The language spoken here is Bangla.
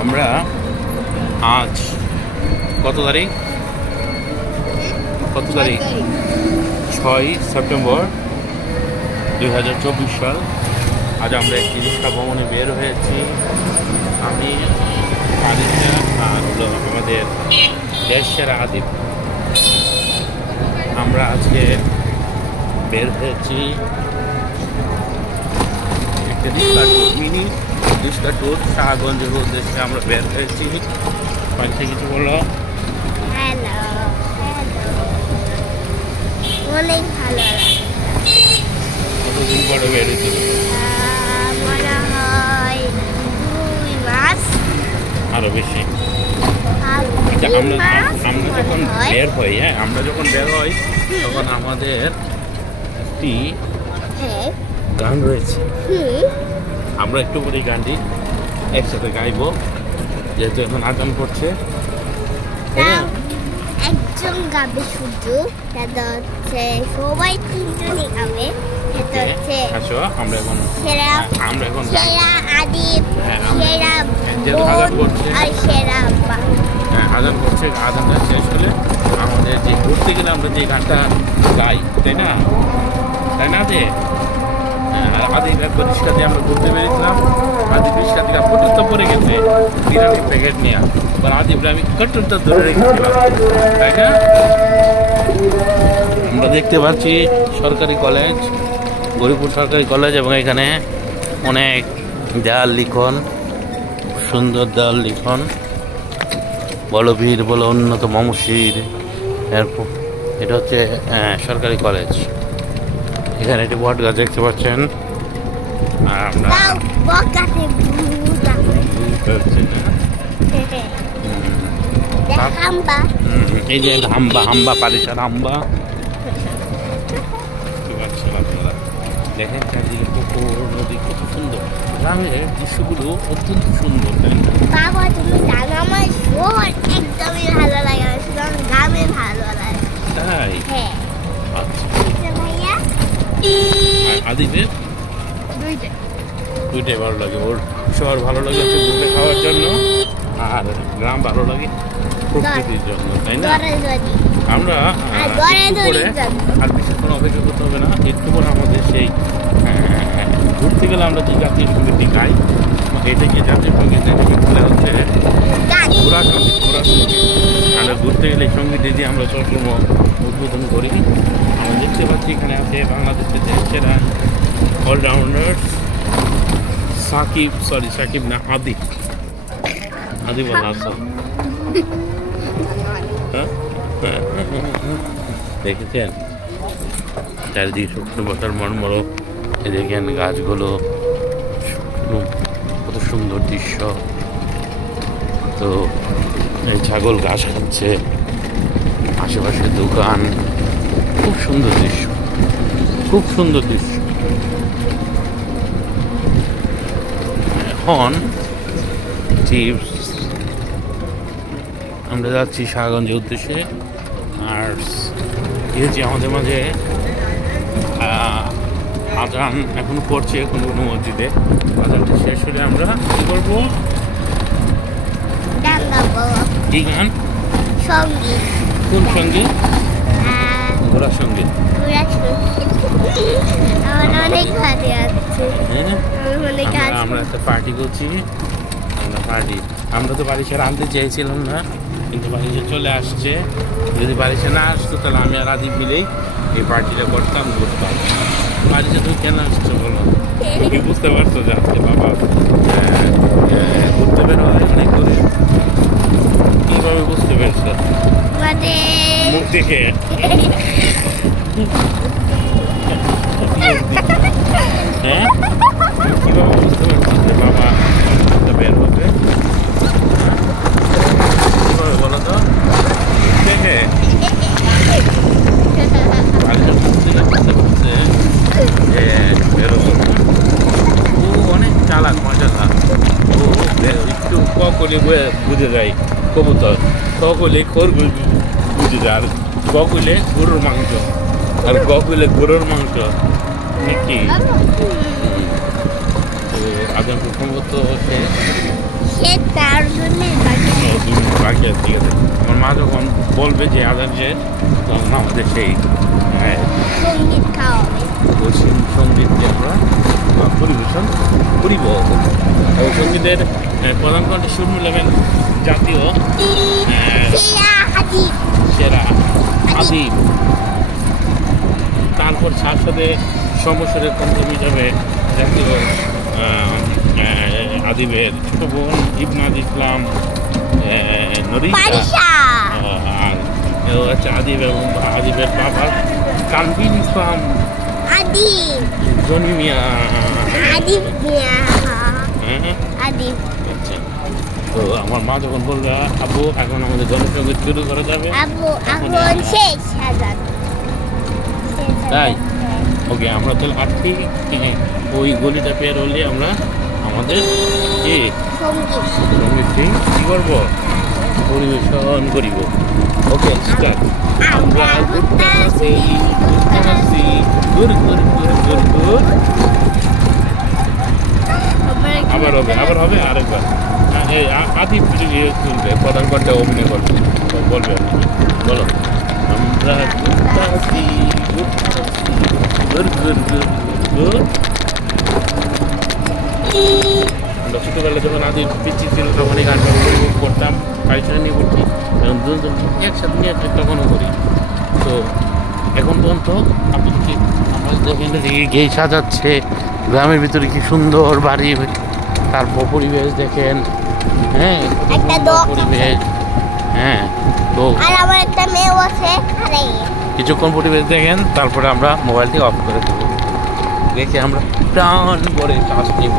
আমরা আজ কত তারিখ 6 সেপ্টেম্বর 2024 সাল। আজ আমরা একটি রিক্সা ভ্রমণে বের হয়েছি। আমি আদিত্য আর হলো আমাদের দেশের আদিপ। আমরা আজকে বের হয়েছি একটা রিক্সা ট্যুর, মিনি রিক্সা ট্যুর শাহগঞ্জের উদ্দেশ্যে আমরা বের হয়েছি। পাশে কিছু বলো। অনেক ভালো কতদিন পরে বেরোচ্ছি? মনে হয় 2 মাস আরো বেশি। আমরা যখন বের হই, আমরা যখন বের হই তখন আমাদের একটি গান রয়েছে। আমরা একটু করে গানটি একসাথে গাইবো, যেহেতু এখন আজান করছে। একজন গাবে শুধু, সেটা হচ্ছে সবাই 3জনই গাবে। সেটা হচ্ছে আমরা এখন সেরা আদিপ, সেরা আর সেরা আব্বা। আজান করছে। আজানটা শেষ হলে আমাদের যে ঘুরতে গেলে আমরা যে গানটা গাই, তাই না দে? আদি একবার রিক্সা দিয়ে আমরা ঘুরতে বেরিয়েছিলাম। আদি রিক্সা থেকে পর্যন্ত পড়ে গেছে বিরিয়ানির প্যাকেট নিয়ে। এবার আদি আমি কট্টরটা ধরে রেখেছিলাম, তাই না? আমরা দেখতে পাচ্ছি সরকারি কলেজ, গরিপুর সরকারি কলেজ, এবং এখানে অনেক দেয়াল লিখন, সুন্দর দেয়াল লিখন, বলো বীর বলো উন্নত মমশির। এরপর এটা হচ্ছে সরকারি কলেজ। এখানে একটি বট গাছ দেখতে পাচ্ছেন। এই যে হাম্বা পারিসার হাম্বা আপনারা দেখেন, চারদিকে পুকুর নদী কত সুন্দর। গ্রামের দৃশ্যগুলো অত্যন্ত সুন্দর। বাবা তুমি জানো আমার শহর একদমই ভালো লাগে না, শুধু আমার গ্রামে ভালো লাগে। তাই? হ্যাঁ। আচ্ছা ভাইয়া আদিবের দুইটাই ভালো লাগে। ওর শহর ভালো লাগে হচ্ছে ঘুরে খাওয়ার জন্য, আর গ্রাম ভালো লাগে প্রকৃতির জন্য, তাই না? আমরা আর বিশেষ কোনো অপেক্ষা করতে হবে না। একটু করে আমাদের সেই ঘুরতে গেলে আমরা যে জাতীয় সঙ্গীতটি গাই, এটাকে জাতীয় সঙ্গীত বলে হচ্ছে ঘোড়া সঙ্গীত। আমরা ঘুরতে গেলে এই সঙ্গীত দিয়ে আমরা সবসময় উদ্বোধন করি। আমরা দেখতে পাচ্ছি এখানে আছে বাংলাদেশের সেরা অলরাউন্ডার সাকিব না আদি বলা আছে। দেখেছেন চারিদিকে শুকনো পাতার মর্মর, দেখেন গাছগুলো, কত সুন্দর দৃশ্য। তো এই ছাগল ঘাস খাচ্ছে, আশেপাশে দোকান, খুব সুন্দর দৃশ্য, খুব সুন্দর দৃশ্য। এখন চিপস আমরা যাচ্ছি শাহগঞ্জের উদ্দেশ্যে। আর যে আমাদের মাঝে আজান এখনো পড়ছে কোনো কোনো মসজিদে। আজানটা শেষ হলে আমরা কি করবো? কি গান? সঙ্গীত। কোন সঙ্গীত? ঘোড়া সঙ্গীত। অনেক ভালো আছে। আমরা একটা পার্টি করছি। আমরা তো বাড়িতে আনতে চেয়েছিলাম না, কিন্তু বাড়িতে চলে আসছে। যদি বাড়িতে না আসতো তাহলে আমি আর আদিপ মিলেই এই পার্টিটা করতাম, ঘুরতাম। বাড়িতে তুমি কেন আসছো বলো? কি বুঝতে পারছো যে আজকে বাবা ঘুরতে বের হয় অনেক দূরে? কিভাবে বুঝতে পেরেছো? মুখ দেখে। হ্যাঁ, কিভাবে বুঝতে পারছো যে বাবা বের হবে? কিভাবে বলো তো? দেখে যে বেরোবো। ও অনেক চালাক, মজাদার। ও একটু কলে বুঝে যায় কবুতর, কলে খরগোশ বুঝে যায়, আর কলে গরুর মাংস, আর কলে গরুর মাংস নাকি। তো আদম সম্ভবত সে তার ঠিক আছে। আমার মা যখন বলবে যে আদার যে তখন আমাদের সেই সঙ্গীত খাওয়াবে। সঙ্গীত যে আমরা পরিবেশন করিব। এই সঙ্গীতের প্রধান কণ্ঠে সুর মিলাবেন জাতীয় সেরা আদিব, তারপর তার সাথে সমস্যার কণ্ঠ মিলাবে জাতীয় আদিবের ছোট বোন ইবনাদ ইসলাম নরিশা, আর হচ্ছে আদিব এবং আদিবের বাবা কানবিন ইসলাম জনি মিয়া। আচ্ছা, তো আমার মা যখন বলবে আব্বু এখন আমাদের জনসংগীত শুরু করা যাবে, তাই ওকে আমরা তাহলে আর ঠিক ওই গলিটা পের হলে আমরা আমাদের সঙ্গীতটি কী করবো, পরিবেশন করিব। Okay start. আমরা ঘুরতে আসি আবার হবে আরেকবার। আদিব তুলবে, প্রধান কণ্ঠে অভিনয় করবে, বলবে বলো আমরা ঘুরতে আসি আমরা ছোটোবেলা যখন আদিব পিচ্ছি ছিল তখন এই গানটা উপভোগ করতাম, কাইশনে নিয়ে পড়ছি, এখন দুজন একসাথে নিয়ে তখনও করি। তো এখন পর্যন্ত আপনি কি আমাদের দেখেন গিয়ে সাজাচ্ছে গ্রামের ভিতরে কি সুন্দর বাড়ি, তারপর পরিবেশ দেখেন, হ্যাঁ পরিবেশ, হ্যাঁ। তো কিছুক্ষণ পরিবেশ দেখেন, তারপরে আমরা মোবাইলটি অফ করে দেবো, দেখে আমরা প্রাণ করে শ্বাস নিব।